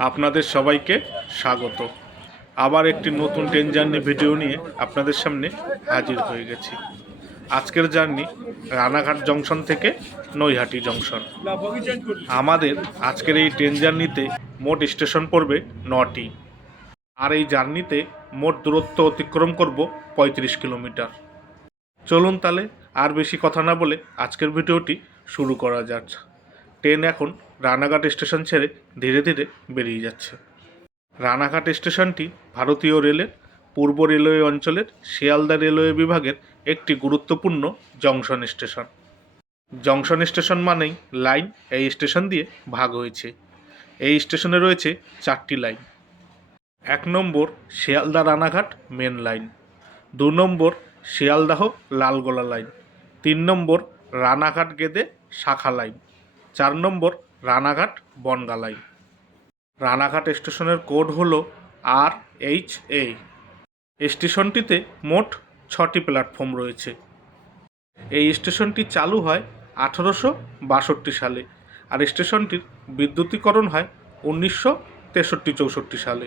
আপনাদের সবাইকে স্বাগত। আবার একটি নতুন ট্রেন জার্নি ভিডিও নিয়ে আপনাদের সামনে হাজির হয়ে গেছি। আজকের জার্নি রানাঘাট জংশন থেকে নৈহাটি জংশন। আমাদের আজকের এই ট্রেন জার্নিতে মোট স্টেশন পড়বে নটি। আর এই জার্নিতে মোট দূরত্ব অতিক্রম করব পঁয়ত্রিশ কিলোমিটার। চলুন তাহলে আর বেশি কথা না বলে আজকের ভিডিওটি শুরু করা যাক। ট্রেন এখন রানাঘাট স্টেশন ছেড়ে ধীরে ধীরে বেরিয়ে যাচ্ছে। রানাঘাট স্টেশনটি ভারতীয় রেলের পূর্ব রেলওয়ে অঞ্চলের শিয়ালদা রেলওয়ে বিভাগের একটি গুরুত্বপূর্ণ জংশন স্টেশন। জংশন স্টেশন মানেই লাইন, এই স্টেশন দিয়ে ভাগ হয়েছে। এই স্টেশনে রয়েছে চারটি লাইন। এক number Sealdah Ranaghat main line, দু নম্বর শিয়ালদাহ লালগোলা লাইন, তিন নম্বর রানাঘাট গেদে শাখা লাইন, চার নম্বর রানাঘাট, বনগালাই। রানাঘাট স্টেশনের কোড হল আর এইচ এ। স্টেশনটিতে মোট ছটি প্ল্যাটফর্ম রয়েছে। এই স্টেশনটি চালু হয় আঠারোশো বাষট্টি সালে আর স্টেশনটির বিদ্যুতীকরণ হয় উনিশশো তেষট্টি চৌষট্টি সালে।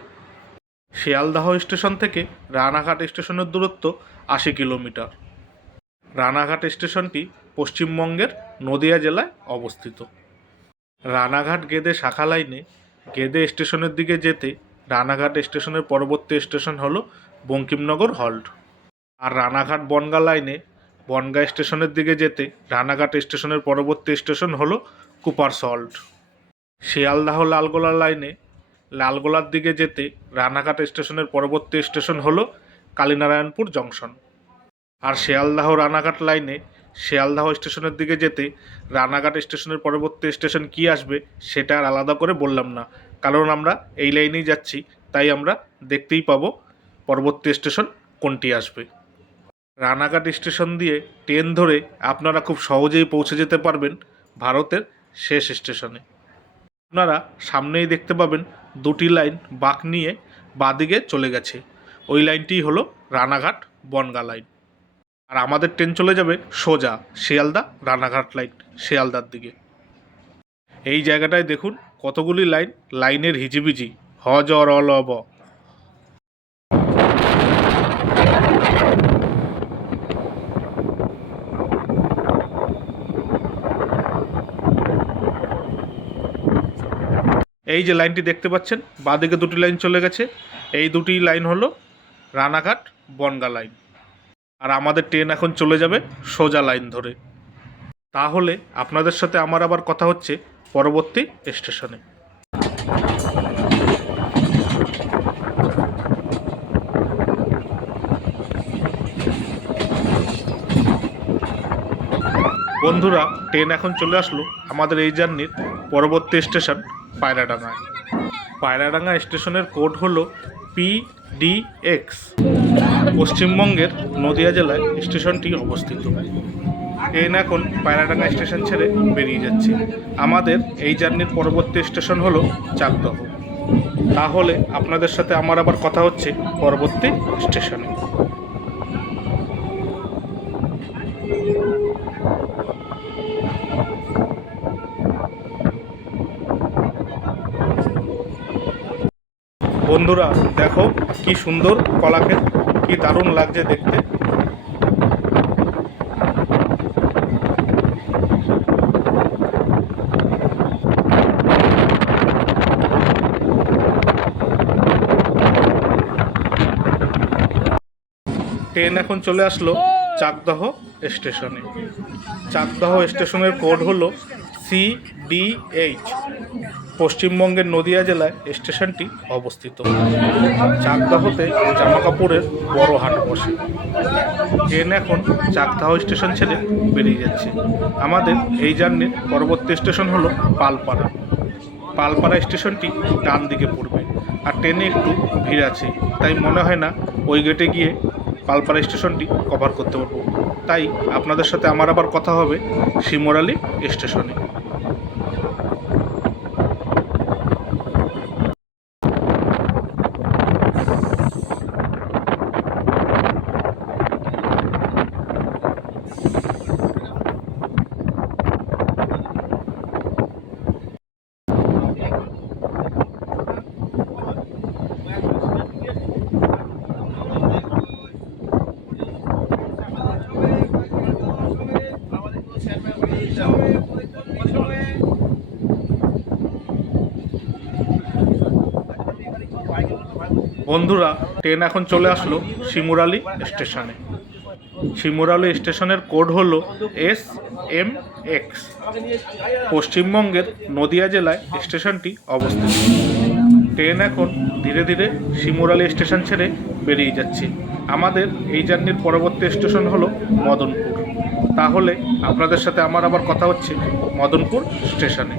শিয়ালদাহ স্টেশন থেকে রানাঘাট স্টেশনের দূরত্ব আশি কিলোমিটার। রানাঘাট স্টেশনটি পশ্চিমবঙ্গের নদিয়া জেলায় অবস্থিত। রানাঘাট গেদে শাখা লাইনে গেদে স্টেশনের দিকে যেতে রানাঘাট স্টেশনের পরবর্তী স্টেশন হলো বঙ্কিমনগর হল্ট। আর রানাঘাট বনগা লাইনে বনগা স্টেশনের দিকে যেতে রানাঘাট স্টেশনের পরবর্তী স্টেশন হলো কুপার সল্ট শিয়ালদাহ লালগোলা লাইনে লালগোলার দিকে যেতে রানাঘাট স্টেশনের পরবর্তী স্টেশন হলো কালীনারায়ণপুর জংশন। আর শিয়ালদাহ রানাঘাট লাইনে শিয়ালদাহ স্টেশনের দিকে যেতে রানাঘাট স্টেশনের পরবর্তী স্টেশন কি আসবে সেটা আর আলাদা করে বললাম না। কারণ আমরা এই লাইনেই যাচ্ছি, তাই আমরা দেখতেই পাবো পরবর্তী স্টেশন কোনটি আসবে। রানাঘাট স্টেশন দিয়ে ট্রেন ধরে আপনারা খুব সহজেই পৌঁছে যেতে পারবেন ভারতের শেষ স্টেশনে। আপনারা সামনেই দেখতে পাবেন দুটি লাইন বাঁক নিয়ে বাদিকে চলে গেছে। ওই লাইনটিই হলো রানাঘাট বনগা লাইন। আর আমাদের ট্রেন চলে যাবে সোজা শিয়ালদা রানাঘাট লাইন, শিয়ালদার দিকে। এই জায়গাটায় দেখুন কতগুলি লাইন, লাইনের হিজিবিজি, হ, জ, র, ল, ব। এই যে লাইনটি দেখতে পাচ্ছেন, বাঁদিকে দুটি লাইন চলে গেছে। এই দুটি লাইন হলো রানাঘাট বনগা লাইন। আর আমাদের ট্রেন এখন চলে যাবে সোজা লাইন ধরে। তাহলে আপনাদের সাথে আমার আবার কথা হচ্ছে পরবর্তী স্টেশনে। বন্ধুরা, ট্রেন এখন চলে আসলো আমাদের এই জার্নির পরবর্তী স্টেশন পায়রাডাঙ্গায়। পায়রাডাঙ্গা স্টেশনের কোড হলো পি ডি এক্স পশ্চিমবঙ্গের নদিয়া জেলায় স্টেশনটি অবস্থিত। ট্রেন এখন পায়রাডাঙ্গা স্টেশন ছেড়ে বেরিয়ে যাচ্ছে। আমাদের এই জার্নির পরবর্তী স্টেশন হলো চাকদহ। তাহলে আপনাদের সাথে আমার আবার কথা হচ্ছে পরবর্তী স্টেশনে। বন্ধুরা, দেখো কি সুন্দর কলাক্ষেত। কি দারুণ লাগছে দেখতে। ট্রেন এখন চলে আসলো চাকদহ স্টেশনে। চাকদহ স্টেশনের কোড হলো সি ডি এইচ পশ্চিমবঙ্গের নদিয়া জেলায় স্টেশনটি অবস্থিত। চাকদাহতে জামা কাপড়ের বড় হাট বসে। ট্রেন এখন চাকদাহ স্টেশন ছেড়ে বেরিয়ে যাচ্ছে। আমাদের এই জার্নির পরবর্তী স্টেশন হলো পালপাড়া। পালপাড়া স্টেশনটি ডান দিকে পড়বে আর ট্রেনে একটু ভিড় আছে। তাই মনে হয় না ওই গেটে গিয়ে পালপাড়া স্টেশনটি কভার করতে পারব। তাই আপনাদের সাথে আমার আবার কথা হবে শিমরালি স্টেশনে। বন্ধুরা, ট্রেন এখন চলে আসলো শিমুরালি স্টেশনে। শিমুরালি স্টেশনের কোড হল এস এম এক্স। পশ্চিমবঙ্গের নদিয়া জেলায় স্টেশনটি অবস্থিত। ট্রেন এখন ধীরে ধীরে শিমুরালি স্টেশন ছেড়ে বেরিয়ে যাচ্ছে। আমাদের এই জার্নির পরবর্তী স্টেশন হলো মদনপুর। তাহলে আপনাদের সাথে আমার আবার কথা হচ্ছে মদনপুর স্টেশনে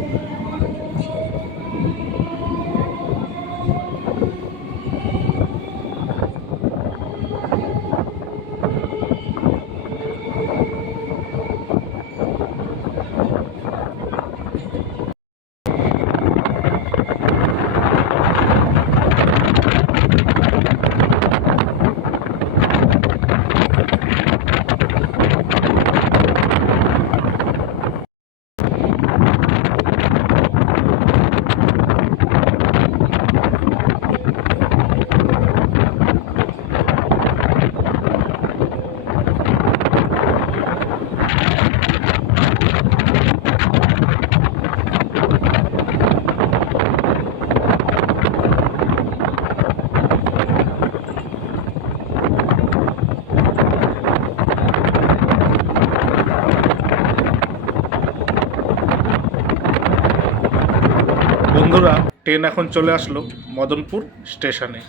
বন্ধুরা ট্রেন এখন চলে আসলো মদনপুর স্টেশনে।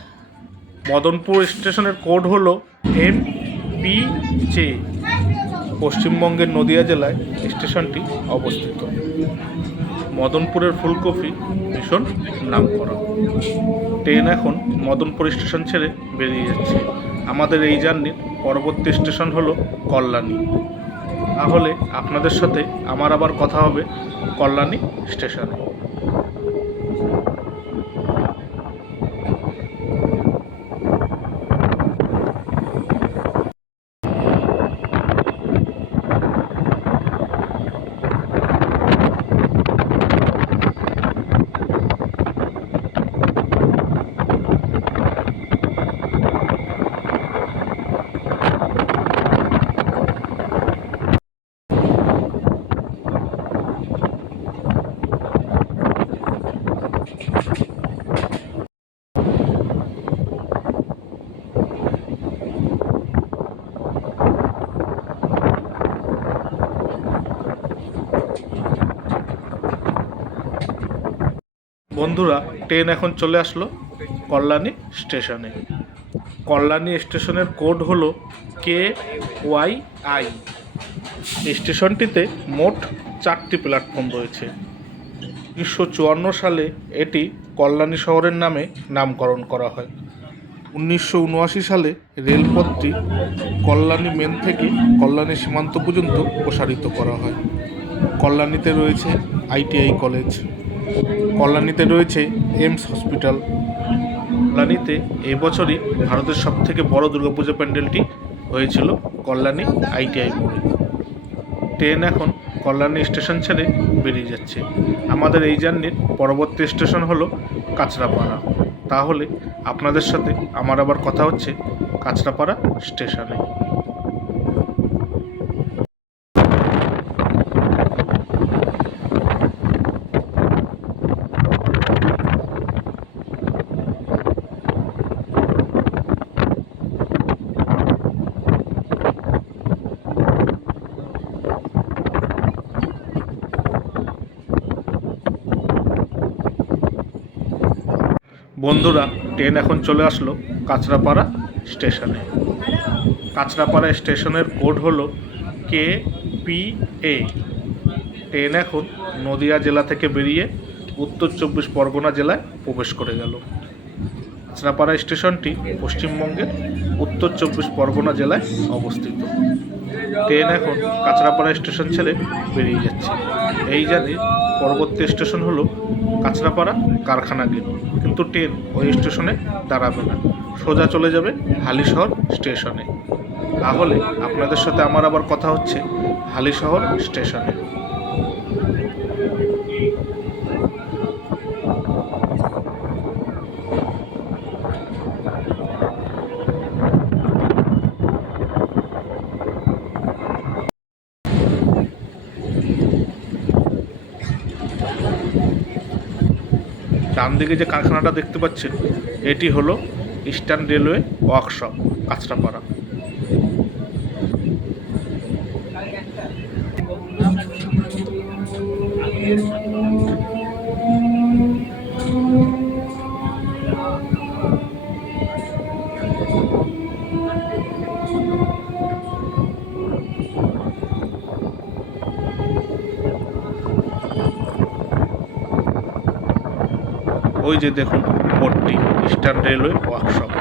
মদনপুর স্টেশনের কোড হলো এম পি জে। পশ্চিমবঙ্গের নদিয়া জেলায় স্টেশনটি অবস্থিত। মদনপুরের ফুলকপি ভীষণ নাম করা ট্রেন এখন মদনপুর স্টেশন ছেড়ে বেরিয়ে যাচ্ছে। আমাদের এই জার্নির পরবর্তী স্টেশন হলো কল্যাণী। তাহলে আপনাদের সাথে আমার আবার কথা হবে কল্যাণী স্টেশনে। বন্ধুরা ট্রেন এখন চলে আসলো কল্যাণী স্টেশনে। কল্যাণী স্টেশনের কোড হলো কে ওয়াই আই। স্টেশনটিতে মোট চারটি প্ল্যাটফর্ম রয়েছে। উনিশশো চুয়ান্ন সালে এটি কল্যাণী শহরের নামে নামকরণ করা হয়। উনিশশো উনআশি সালে রেলপথটি কল্যাণী মেন থেকে কল্যাণী সীমান্ত পর্যন্ত প্রসারিত করা হয়। কল্যাণীতে রয়েছে আইটিআই কলেজ কল্যাণীতে রয়েছে এমস হসপিটাল। কল্যাণীতে এই বছরই ভারতের সবথেকে বড় দুর্গাপুজো প্যান্ডেলটি হয়েছিল কল্যাণী আইটিআই মোড়ে। ট্রেন এখন কল্যাণী স্টেশন ছেড়ে বেরিয়ে যাচ্ছে। আমাদের এই জার্নির পরবর্তী স্টেশন হলো কাঁচরাপাড়া। তাহলে আপনাদের সাথে আমার আবার কথা হচ্ছে কাঁচরাপাড়া স্টেশনে। বন্ধুরা, ট্রেন এখন চলে আসলো কাঁচরাপাড়া স্টেশনে। কাঁচরাপাড়া স্টেশনের কোড হলো কে পি এ। ট্রেন এখন নদিয়া জেলা থেকে বেরিয়ে উত্তর চব্বিশ পরগনা জেলায় প্রবেশ করে গেল। কাঁচরাপাড়া স্টেশনটি পশ্চিমবঙ্গের উত্তর চব্বিশ পরগনা জেলায় অবস্থিত। ট্রেন এখন কাঁচরাপাড়া স্টেশন ছেড়ে বেরিয়ে যাচ্ছে। এই জানি পরবর্তী স্টেশন হলো কাঁচরাপাড়া কারখানা গেট। কিন্তু ট্রেন ওই স্টেশনে দাঁড়াবে না। সোজা চলে যাবে হালিশহর স্টেশনে। তাহলে আপনাদের সাথে আমার আবার কথা হচ্ছে হালিশহর স্টেশনে। ডান দিকে যে কারখানাটা দেখতে পাচ্ছেন এটি হলো ইস্টার্ন রেলওয়ে ওয়ার্কশপ কাঁচরাপাড়া। ওই যে দেখুন বোর্ডটি ইস্টার্ন রেলওয়ে ওয়ার্কশপ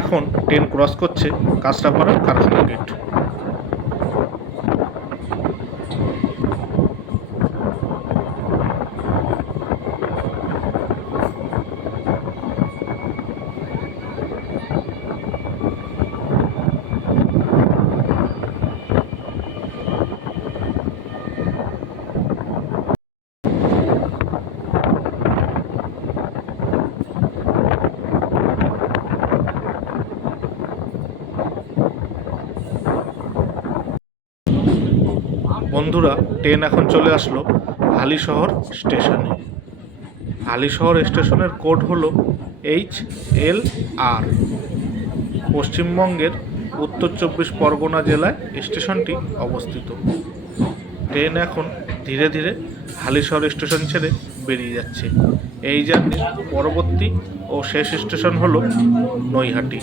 এখন ট্রেন ক্রস করছে কাঁচরাপাড়া কারখানা গেট বন্ধুরা, ট্রেন এখন চলে আসলো হালিশহর স্টেশনে। হালিশহর স্টেশনের কোড হলো এইচ এল আর। পশ্চিমবঙ্গের উত্তর চব্বিশ পরগনা জেলায় স্টেশনটি অবস্থিত। ট্রেন এখন ধীরে ধীরে হালিশহর স্টেশন ছেড়ে বেরিয়ে যাচ্ছে। এই জার্নির পরবর্তী ও শেষ স্টেশন হলো নৈহাটি।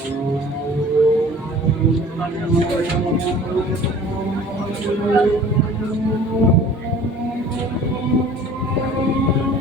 すごい。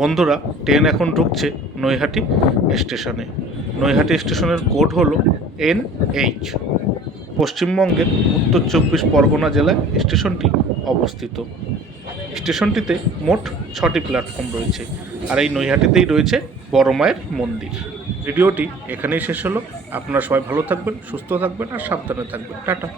বন্ধুরা, ট্রেন এখন ঢুকছে নৈহাটি স্টেশনে। নৈহাটি স্টেশনের কোড হলো এন এইচ পশ্চিমবঙ্গের উত্তর চব্বিশ পরগনা জেলায় স্টেশনটি অবস্থিত। স্টেশনটিতে মোট ছটি প্ল্যাটফর্ম রয়েছে, আর এই নৈহাটিতেই রয়েছে বড় মায়ের মন্দির। ভিডিওটি এখানেই শেষ হলো। আপনারা সবাই ভালো থাকবেন, সুস্থ থাকবেন, আর সাবধানে থাকবেন। টাটা।